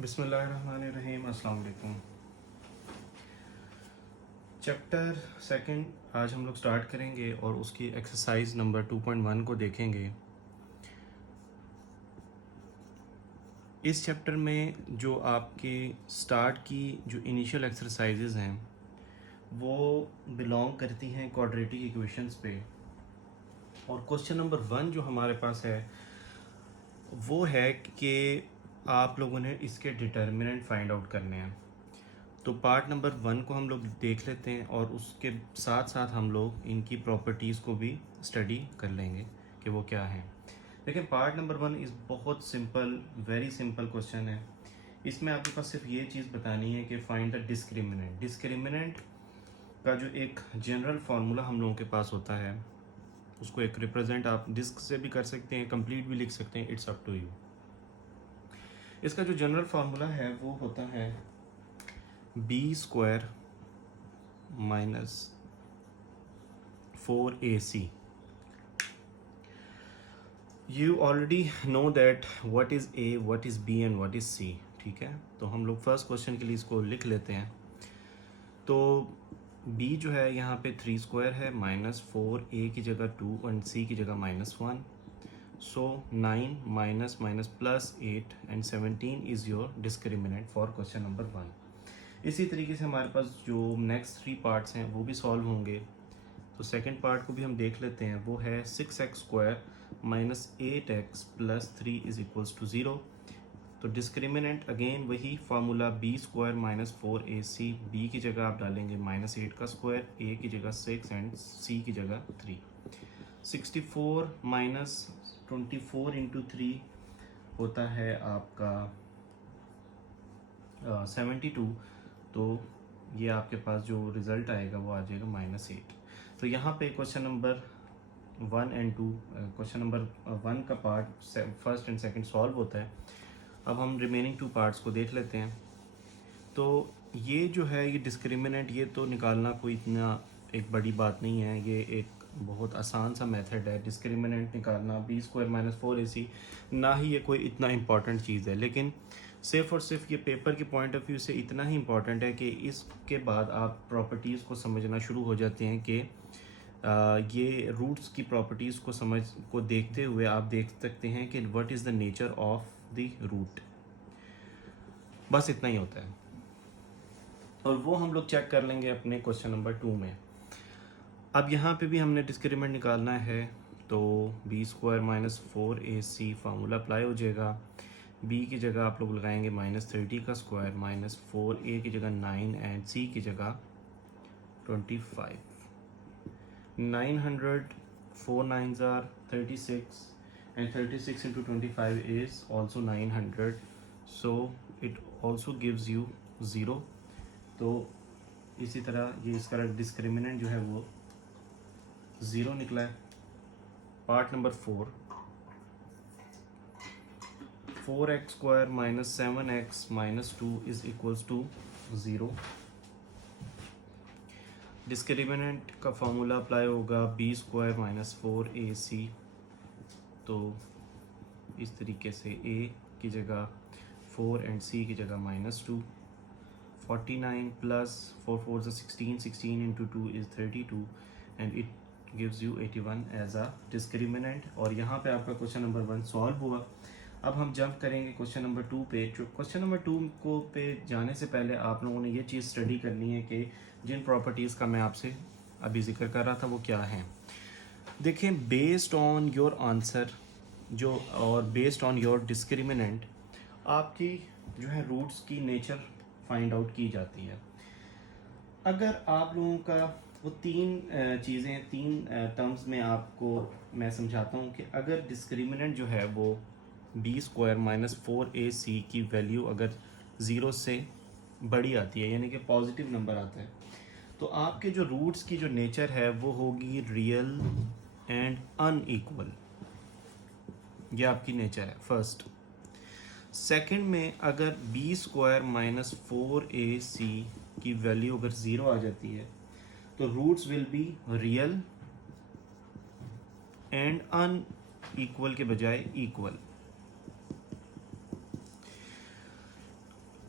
बिस्मिल्लाहिर्रहमानिर्रहीम। अस्सलाम वालेकुम। चैप्टर सेकंड आज हम लोग स्टार्ट करेंगे और उसकी एक्सरसाइज नंबर 2.1 को देखेंगे। इस चैप्टर में जो आपके स्टार्ट की जो इनिशियल एक्सरसाइजेज हैं वो बिलोंग करती हैं क्वाड्रेटिक इक्वेशंस पे, और क्वेश्चन नंबर 1 जो हमारे पास है वो है कि आप लोगों ने इसके डिटर्मिनेंट फाइंड आउट करने हैं। तो पार्ट नंबर 1 को हम लोग देख लेते हैं और उसके साथ साथ हम लोग इनकी प्रॉपर्टीज़ को भी स्टडी कर लेंगे कि वो क्या है। देखिए, पार्ट नंबर 1 इज़ बहुत सिंपल, वेरी सिंपल क्वेश्चन है। इसमें आपके पास सिर्फ ये चीज़ बतानी है कि फाइंड द डिस्क्रिमिनेंट। डिस्क्रिमिनेंट का जो एक जनरल फार्मूला हम लोगों के पास होता है उसको एक रिप्रेजेंट आप डिस्क से भी कर सकते हैं, कंप्लीट भी लिख सकते हैं, इट्स अप टू यू। इसका जो जनरल फार्मूला है वो होता है b² minus 4ac। You already know that what is a, what is b and what is c। ठीक है, तो हम लोग फर्स्ट क्वेश्चन के लिए इसको लिख लेते हैं। तो b जो है यहाँ पे 3² है, माइनस 4a की जगह 2 एंड c की जगह -1। सो 9 minus minus plus 8 and 17 is your discriminant for question number 1। इसी तरीके से हमारे पास जो नेक्स्ट 3 पार्ट्स हैं वो भी सॉल्व होंगे। तो सेकंड पार्ट को भी हम देख लेते हैं। वो है 6x² minus 8x plus 3 is equals to 0। तो डिस्क्रिमिनेंट अगेन वही formula b² minus 4ac। b की जगह आप डालेंगे -8 का स्क्वायर, a की जगह 6 एंड c की जगह 3। 64 माइनस 24 इंटू 3 होता है आपका 72। तो ये आपके पास जो रिज़ल्ट आएगा वो आ जाएगा -8। तो यहाँ पे question number 1 and 2, question number 1 का part first and second solve होता है। अब हम रिमेनिंग 2 पार्ट्स को देख लेते हैं। तो ये जो है ये डिस्क्रिमिनेंट, ये तो निकालना कोई इतना एक बड़ी बात नहीं है, ये एक बहुत आसान सा मेथड है डिस्क्रिमिनेंट निकालना। b² माइनस 4ac ना ही ये कोई इतना इम्पॉर्टेंट चीज़ है, लेकिन सिर्फ और सिर्फ ये पेपर के पॉइंट ऑफ व्यू से इतना ही इम्पॉर्टेंट है कि इसके बाद आप प्रॉपर्टीज़ को समझना शुरू हो जाते हैं कि ये रूट्स की प्रॉपर्टीज़ को देखते हुए आप देख सकते हैं कि what is the nature of the root. बस इतना ही होता है, और वो हम लोग चेक कर लेंगे अपने क्वेश्चन नंबर 2 में। अब यहाँ पे भी हमने डिस्क्रिमिनेंट निकालना है, तो b² minus 4ac formula apply हो जाएगा। b की जगह आप लोग लगाएंगे -30 का स्क्वायर, माइनस 4a की जगह 9 एंड c की जगह 25। 900 4 9s are 36 and 36 into 25 is also 900, so it also gives you 0। तो इसी तरह ये इसका डिस्क्रिमिनेंट जो है वो 0 निकला है। Part number 4x² minus 7x minus 2 is equals to 0। Discriminant का फार्मूला अप्लाई होगा b² माइनस 4ac। तो इस तरीके से a की जगह 4 एंड c की जगह -2। 49 plus 4 4 16, 16 into 2 is 32 and it gives you 81 as a discriminant. और यहाँ पे आपका क्वेश्चन नंबर 1 सॉल्व हुआ। अब हम जंप करेंगे क्वेश्चन नंबर 2 पे। जो क्वेश्चन नंबर 2 को पे जाने से पहले आप लोगों ने ये चीज़ स्टडी करनी है कि जिन प्रॉपर्टीज़ का मैं आपसे अभी जिक्र कर रहा था वो क्या हैं। देखें, बेस्ड ऑन योर आंसर जो और बेस्ड ऑन योर डिस्क्रिमिनेंट आपकी जो है रूट्स की नेचर फाइंड आउट की जाती है। अगर आप लोगों का वो 3 चीज़ें 3 टर्म्स में आपको मैं समझाता हूँ कि अगर डिस्क्रिमिनेंट जो है वो b² माइनस 4ac की वैल्यू अगर 0 से बड़ी आती है, यानी कि पॉजिटिव नंबर आता है, तो आपके जो रूट्स की जो नेचर है वो होगी रियल एंड अनइक्वल। ये आपकी नेचर है फर्स्ट। सेकंड में अगर b² माइनस 4ac की वैल्यू अगर 0 आ जाती है तो roots will be real and unequal के बजाय इक्वल।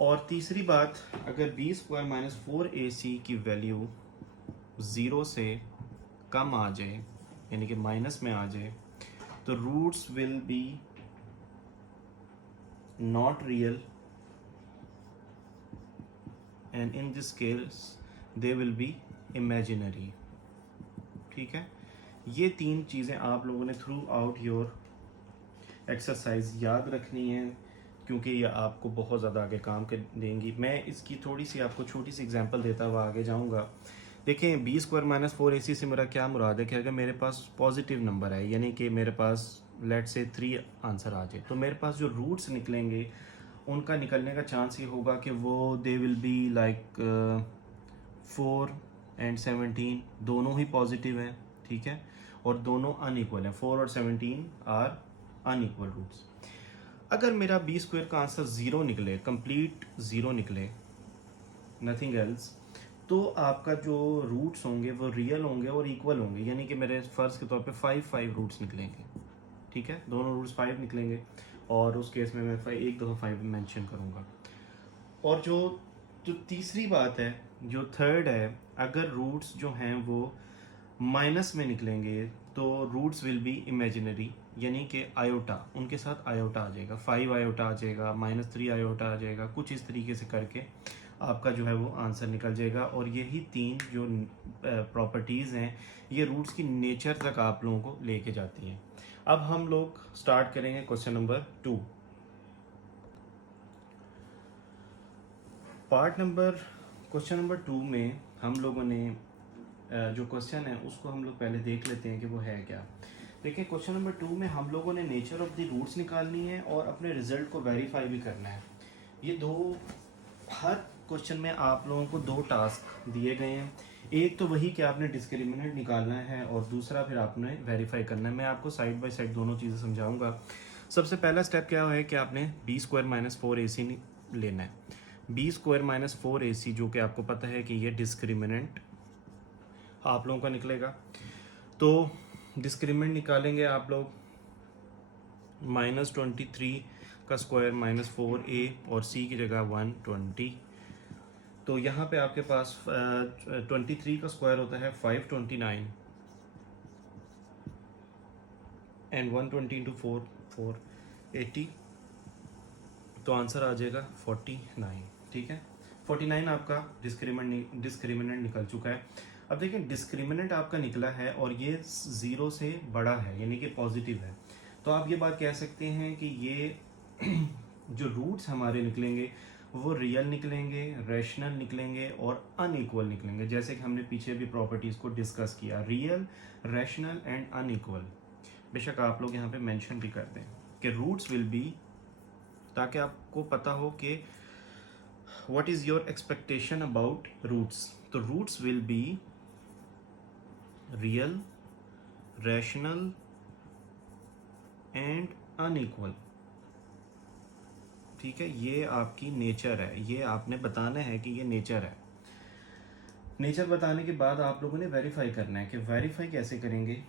और तीसरी बात, अगर बी स्क्वायर माइनस 4ac की वैल्यू 0 से कम आ जाए, यानी कि माइनस में आ जाए, तो roots will be not real and in this case they will be imaginary. ठीक है, ये तीन चीज़ें आप लोगों ने थ्रू आउट योर एक्सरसाइज याद रखनी है, क्योंकि ये आपको बहुत ज़्यादा आगे काम कर देंगी। मैं इसकी थोड़ी सी आपको छोटी सी एग्जांपल देता हुआ आगे जाऊंगा। देखें, बी स्क्वायर माइनस 4ac से मेरा क्या मुराद है कि अगर मेरे पास पॉजिटिव नंबर है, यानी कि मेरे पास लेट से 3 आंसर आ जाए, तो मेरे पास जो रूट्स निकलेंगे उनका निकलने का चांस ये होगा कि वो दे विल बी लाइक 4 एंड 17 दोनों ही पॉजिटिव हैं। ठीक है, और दोनों अनइक्वल हैं, 4 और 17 आर अनइक्वल रूट्स। अगर मेरा बी स्क्वायर का आंसर 0 निकले, कंप्लीट 0 निकले, नथिंग एल्स, तो आपका जो रूट्स होंगे वो रियल होंगे और इक्वल होंगे, यानी कि मेरे फ़र्ज़ के तौर पे 5 रूट्स निकलेंगे। ठीक है, दोनों रूट्स 5 निकलेंगे, और उस केस में मैं एक दफ़ा 5 मेंशन करूँगा। और जो जो तीसरी बात है, जो थर्ड है, अगर रूट्स जो हैं वो माइनस में निकलेंगे तो रूट्स विल बी इमेजिनरी, यानी कि आयोटा, उनके साथ आयोटा आ जाएगा, 5 आयोटा आ जाएगा, -3 आयोटा आ जाएगा, कुछ इस तरीके से करके आपका जो है वो आंसर निकल जाएगा। और यही तीन जो प्रॉपर्टीज़ हैं, ये रूट्स की नेचर तक आप लोगों को लेके जाती हैं। अब हम लोग स्टार्ट करेंगे क्वेश्चन नंबर 2। क्वेश्चन नंबर 2 में हम लोगों ने जो क्वेश्चन है उसको हम लोग पहले देख लेते हैं कि वो है क्या। देखिए, क्वेश्चन नंबर 2 में हम लोगों ने नेचर ऑफ द रूट्स निकालनी है और अपने रिजल्ट को वेरीफाई भी करना है। ये दो, हर क्वेश्चन में आप लोगों को 2 टास्क दिए गए हैं। एक तो वही कि आपने डिस्क्रिमिनेंट निकालना है, और दूसरा फिर आपने वेरीफाई करना है। मैं आपको साइड बाय साइड दोनों चीज़ें समझाऊंगा। सबसे पहला स्टेप क्या है कि आपने बी स्क्वायर माइनस 4ac लेना है। बी स्क्वायर माइनस 4ac, जो कि आपको पता है कि ये डिस्क्रिमिनेंट आप लोगों का निकलेगा। तो डिस्क्रिमिनेंट निकालेंगे आप लोग, -23 का स्क्वायर -4a और c की जगह 120। तो यहाँ पे आपके पास 23 का स्क्वायर होता है 529 एंड 120 इंटू 4 480, तो आंसर आ जाएगा 49। ठीक है, 49 आपका डिस्क्रिमिनेंट निकल चुका है। अब देखिए, डिस्क्रिमिनेंट आपका निकला है और ये 0 से बड़ा है, यानी कि पॉजिटिव है, तो आप ये बात कह सकते हैं कि ये जो रूट्स हमारे निकलेंगे वो रियल निकलेंगे, रैशनल निकलेंगे और अनइक्वल निकलेंगे, जैसे कि हमने पीछे भी प्रॉपर्टीज़ को डिस्कस किया, रियल, रैशनल एंड अनइक्वल। बेशक आप लोग यहाँ पे मेंशन भी कर दें कि रूट्स विल बी, ताकि आपको पता हो कि what is your expectation about roots. तो roots will be real, rational and unequal. ठीक है, ये आपकी नेचर है, ये आपने बताना है कि ये नेचर है। नेचर बताने के बाद आप लोगों ने वेरीफाई करना है कि वेरीफाई कैसे करेंगे।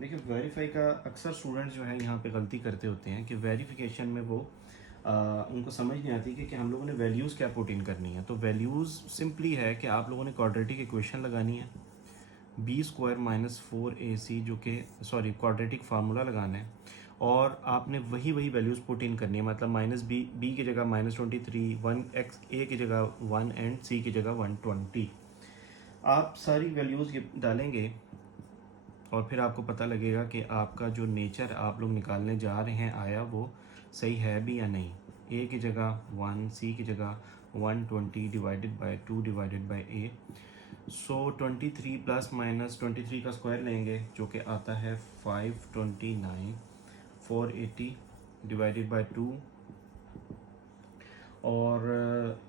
देखिए, वेरीफाई का अक्सर स्टूडेंट्स जो है यहाँ पे गलती करते होते हैं कि वेरिफिकेशन में वो उनको समझ नहीं आती कि हम लोगों ने वैल्यूज़ क्या पुट इन करनी है। तो वैल्यूज़ सिंपली है कि आप लोगों ने क्वाड्रेटिक इक्वेशन लगानी है, बी स्क्वायर माइनस 4ac, जो कि क्वाड्रेटिक फार्मूला लगाना है, और आपने वही वैल्यूज़ पुट इन करनी है, मतलब बी की जगह -23, 1x, a की जगह 1 एंड c की जगह 120। आप सारी वैल्यूज़ डालेंगे और फिर आपको पता लगेगा कि आपका जो नेचर आप लोग निकालने जा रहे हैं आया वो सही है भी या नहीं। a की जगह 1, c की जगह 120 divided by 2 divided by a। So 23 plus minus 23 का स्क्वायर लेंगे, जो कि आता है 529, 480 डिवाइडेड बाय 2, और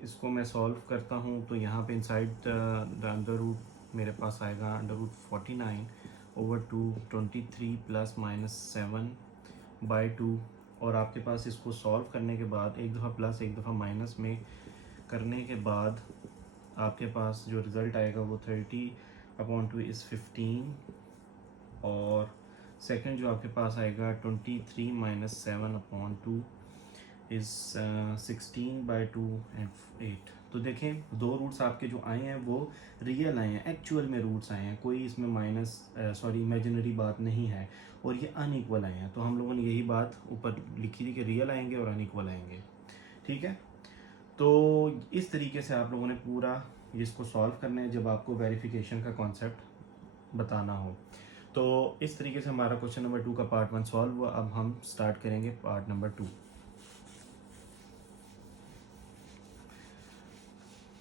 इसको मैं सॉल्व करता हूँ तो यहाँ पे इनसाइड द अंडर रूट मेरे पास आएगा √49/2, 23 प्लस माइनस 7/2। और आपके पास इसको सॉल्व करने के बाद एक दफ़ा प्लस एक दफ़ा माइनस में करने के बाद आपके पास जो रिज़ल्ट आएगा वो 30/2 इज़ 15, और सेकंड जो आपके पास आएगा 23 - 7/2 इज़ 16/2 एंड 8। तो देखें दो रूट्स आपके जो आए हैं वो रियल आए हैं, एक्चुअल में रूट्स आए हैं, कोई इसमें इमेजिनरी बात नहीं है, और ये अनइक्वल आए हैं। तो हम लोगों ने यही बात ऊपर लिखी थी कि रियल आएंगे और अनइक्वल आएंगे, ठीक है। तो इस तरीके से आप लोगों ने पूरा इसको सॉल्व करना है जब आपको वेरिफिकेशन का कॉन्सेप्ट बताना हो। तो इस तरीके से हमारा क्वेश्चन नंबर 2 का पार्ट 1 सॉल्व हुआ। अब हम स्टार्ट करेंगे पार्ट नंबर 2।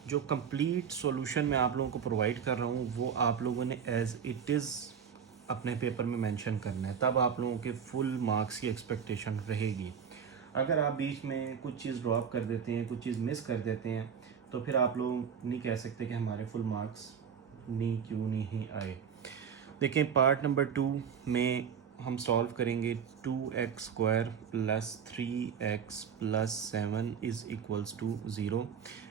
जो कंप्लीट सॉल्यूशन मैं आप लोगों को प्रोवाइड कर रहा हूँ वो आप लोगों ने एज इट इज़ अपने पेपर में मेंशन करना है, तब आप लोगों के फुल मार्क्स की एक्सपेक्टेशन रहेगी। अगर आप बीच में कुछ चीज़ ड्रॉप कर देते हैं, कुछ चीज़ मिस कर देते हैं, तो फिर आप लोग नहीं कह सकते कि हमारे फुल मार्क्स क्यों नहीं आए। देखिए पार्ट नंबर 2 में हम सॉल्व करेंगे 2x² + 3x + 7 is equals to 0,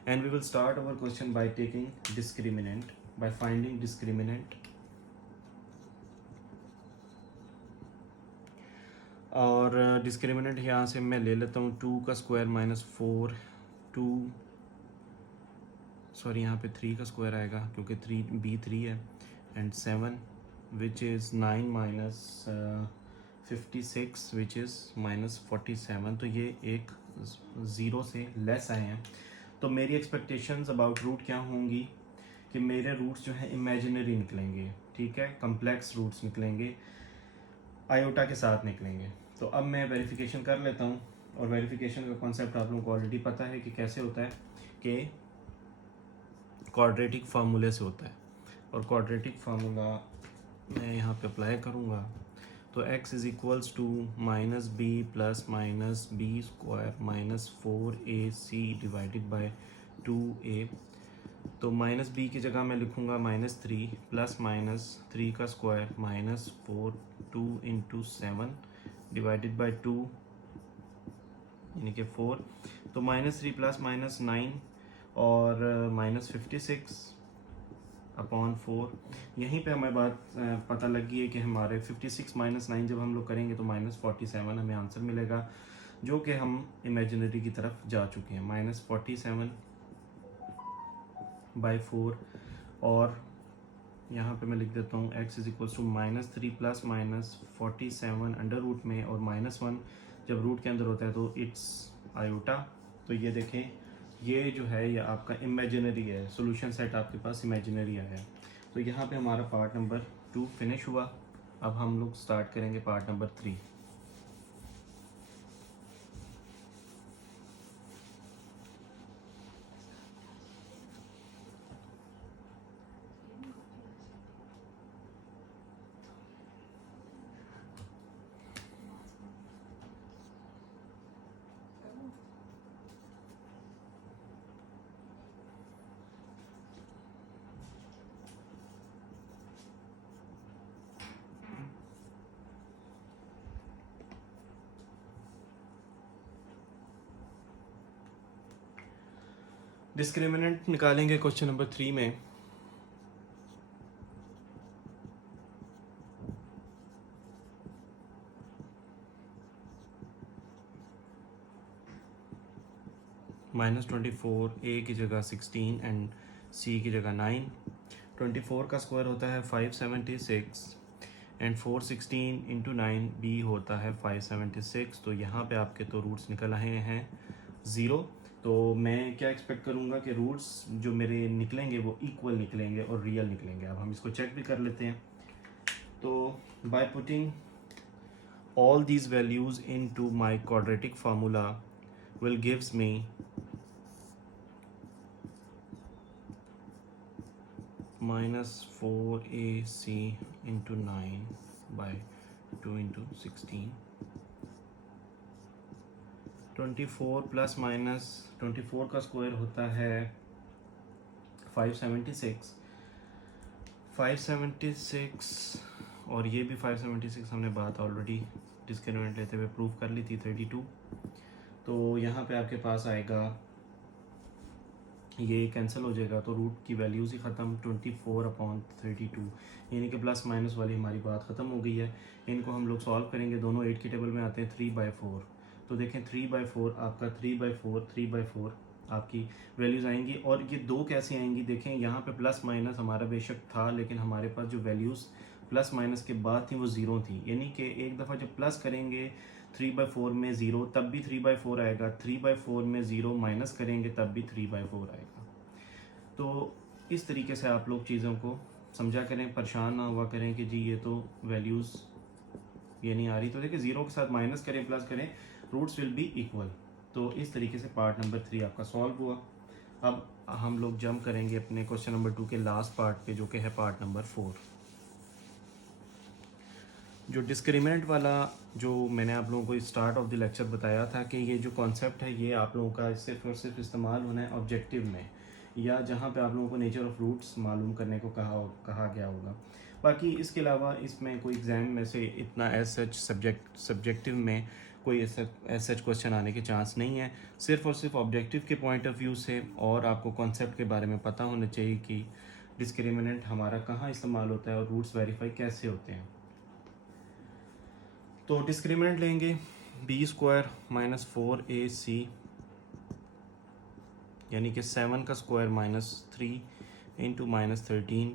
and we will start our question by taking discriminant, by finding discriminant. और डिस्क्रिमिनेंट यहाँ से मैं ले लेता हूँ 2² - 4, 2 सॉरी यहाँ पे 3 का स्क्वायर आएगा क्योंकि 3 है, and 7 which is 9 - 56 which is -47। तो ये एक 0 से लेस आए हैं। तो मेरी एक्सपेक्टेशंस अबाउट रूट क्या होंगी कि मेरे रूट्स जो हैं इमेजिनरी निकलेंगे, ठीक है, कम्प्लेक्स रूट्स निकलेंगे, आयोटा के साथ निकलेंगे। तो अब मैं वेरिफिकेशन कर लेता हूँ, और वेरिफिकेशन का कॉन्सेप्ट आप लोगों को ऑलरेडी पता है कि कैसे होता है, कि क्वाड्रेटिक फार्मूले से होता है। और क्वाड्रेटिक फार्मूला मैं यहाँ पे अप्लाई करूँगा। तो x is equals to -b + -b² - 4ac divided by 2a। तो -b की जगह मैं लिखूँगा -3 + -3 का स्क्वायर -4 2 × 7 डिवाइडेड बाय 2 यानी कि 4। तो -3 + -9 और -56 अपॉन 4। यहीं पे हमें बात पता लग गई है कि हमारे 56 - 9 जब हम लोग करेंगे तो -47 हमें आंसर मिलेगा, जो कि हम इमेजिनरी की तरफ जा चुके हैं। -47/4, और यहाँ पे मैं लिख देता हूँ x is equals to -3 + -47 under root में, और -1 जब रूट के अंदर होता है तो इट्स आयोटा। तो ये देखें, ये जो है ये आपका इमेजिनरी है, सॉल्यूशन सेट आपके पास इमेजिनरी आया है। तो यहाँ पे हमारा पार्ट नंबर 2 फिनिश हुआ। अब हम लोग स्टार्ट करेंगे पार्ट नंबर 3। डिस्क्रिमिनेंट निकालेंगे क्वेश्चन नंबर 3 में। -24, a की जगह 16 एंड c की जगह 9। 24 का स्क्वायर होता है 576, एंड 416 × 9 b होता है 576। तो यहाँ पे आपके तो रूट्स निकल आए हैं 0। तो मैं क्या एक्सपेक्ट करूँगा कि रूट्स जो मेरे निकलेंगे वो इक्वल निकलेंगे और रियल निकलेंगे। अब हम इसको चेक भी कर लेते हैं। तो by putting all these values into my quadratic formula will gives me -4ac × 9/2 × 16। 24 ± 24 का स्क्वायर होता है 576, 576, और ये भी 576 हमने बात ऑलरेडी डिस्क्रिमिनेंट लेते हुए प्रूव कर ली थी 32। तो यहाँ पे आपके पास आएगा, ये कैंसिल हो जाएगा तो रूट की वैल्यूज़ ही ख़त्म, 24/32, यानी कि प्लस माइनस वाली हमारी बात ख़त्म हो गई है। इनको हम लोग सॉल्व करेंगे, दोनों 8 की टेबल में आते हैं 3/4। तो देखें 3/4 आपका 3/4 आपकी वैल्यूज़ आएंगी। और ये 2 कैसे आएंगी, देखें यहाँ पे प्लस माइनस हमारा बेशक था, लेकिन हमारे पास जो वैल्यूज़ प्लस माइनस के बाद थी वो ज़ीरो थी, यानी कि एक दफ़ा जब प्लस करेंगे 3/4 में ज़ीरो तब भी 3/4 आएगा, 3/4 में ज़ीरो माइनस करेंगे तब भी 3/4 आएगा। तो इस तरीके से आप लोग चीज़ों को समझा करें, परेशान ना हुआ करें कि जी ये तो वैल्यूज़ ये नहीं आ रही, तो देखिए ज़ीरो के साथ माइनस करें प्लस करें, रूट्स विल बी इक्वल। तो इस तरीके से पार्ट नंबर 3 आपका सॉल्व हुआ। अब हम लोग जंप करेंगे अपने क्वेश्चन नंबर 2 के लास्ट पार्ट पे, जो कि है पार्ट नंबर 4। जो डिस्क्रिमिनेंट वाला जो मैंने आप लोगों को स्टार्ट ऑफ द लेक्चर बताया था कि ये जो कॉन्सेप्ट है ये आप लोगों का सिर्फ और सिर्फ इस्तेमाल होना है ऑब्जेक्टिव में, या जहाँ पे आप लोगों को नेचर ऑफ रूट्स मालूम करने को कहा गया होगा। बाकी इसके अलावा इसमें कोई एग्ज़ाम में से इतना एज सच सब्जेक्टिव में कोई एज सच क्वेश्चन आने के चांस नहीं है। सिर्फ और सिर्फ ऑब्जेक्टिव के पॉइंट ऑफ व्यू से और आपको कॉन्सेप्ट के बारे में पता होना चाहिए कि डिस्क्रिमिनेंट हमारा कहाँ इस्तेमाल होता है और रूट्स वेरीफाई कैसे होते हैं। तो डिस्क्रिमिनेंट लेंगे b² - 4ac, यानी कि 7 का स्क्वायर -3 इंटू -13,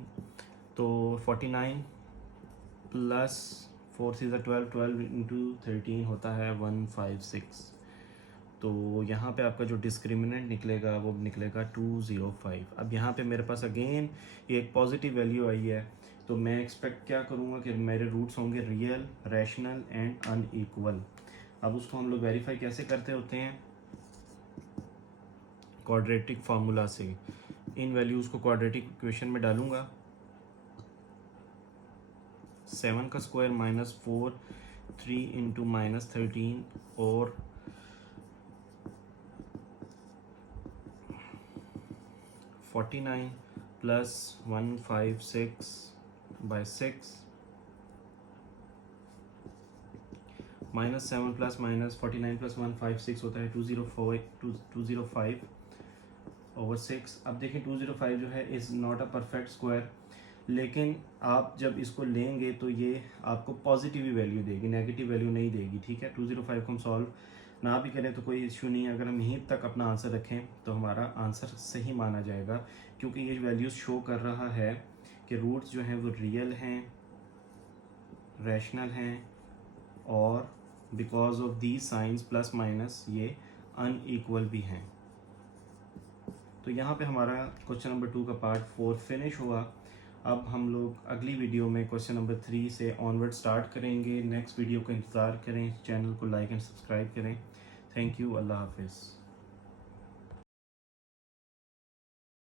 तो 49 प्लस 4 से 12, 12 इंटू 13 होता है 156। तो यहाँ पे आपका जो डिस्क्रिमिनेंट निकलेगा वो निकलेगा 205। अब यहाँ पे मेरे पास अगेन ये एक पॉजिटिव वैल्यू आई है, तो मैं एक्सपेक्ट क्या करूँगा कि मेरे रूट्स होंगे रियल, रैशनल एंड अनइक्वल। अब उसको हम लोग वेरीफाई कैसे करते होते हैं, क्वाड्रेटिक फार्मूला से। इन वैल्यूज़ को क्वाड्रेटिक इक्वेशन में डालूँगा, 7 का स्क्वायर -4, 3 इंटू -13 और 49 प्लस 156/6 -7 प्लस -49 प्लस 156 होता है 205/6। अब देखें 205 जो है is not a perfect square, लेकिन आप जब इसको लेंगे तो ये आपको पॉजिटिव ही वैल्यू देगी, नेगेटिव वैल्यू नहीं देगी, ठीक है। 205 को हम सॉल्व ना भी करें तो कोई इश्यू नहीं है, अगर हम यहीं तक अपना आंसर रखें तो हमारा आंसर सही माना जाएगा, क्योंकि ये वैल्यूज़ शो कर रहा है कि रूट्स जो हैं वो रियल हैं, रैशनल हैं, और because of the science plus minus ये अनइक्वल भी हैं। तो यहाँ पे हमारा क्वेश्चन नंबर 2 का पार्ट 4 फिनिश हुआ। अब हम लोग अगली वीडियो में क्वेश्चन नंबर 3 से ऑनवर्ड स्टार्ट करेंगे। नेक्स्ट वीडियो का इंतज़ार करें, चैनल को लाइक एंड सब्सक्राइब करें। थैंक यू, अल्लाह हाफिज़।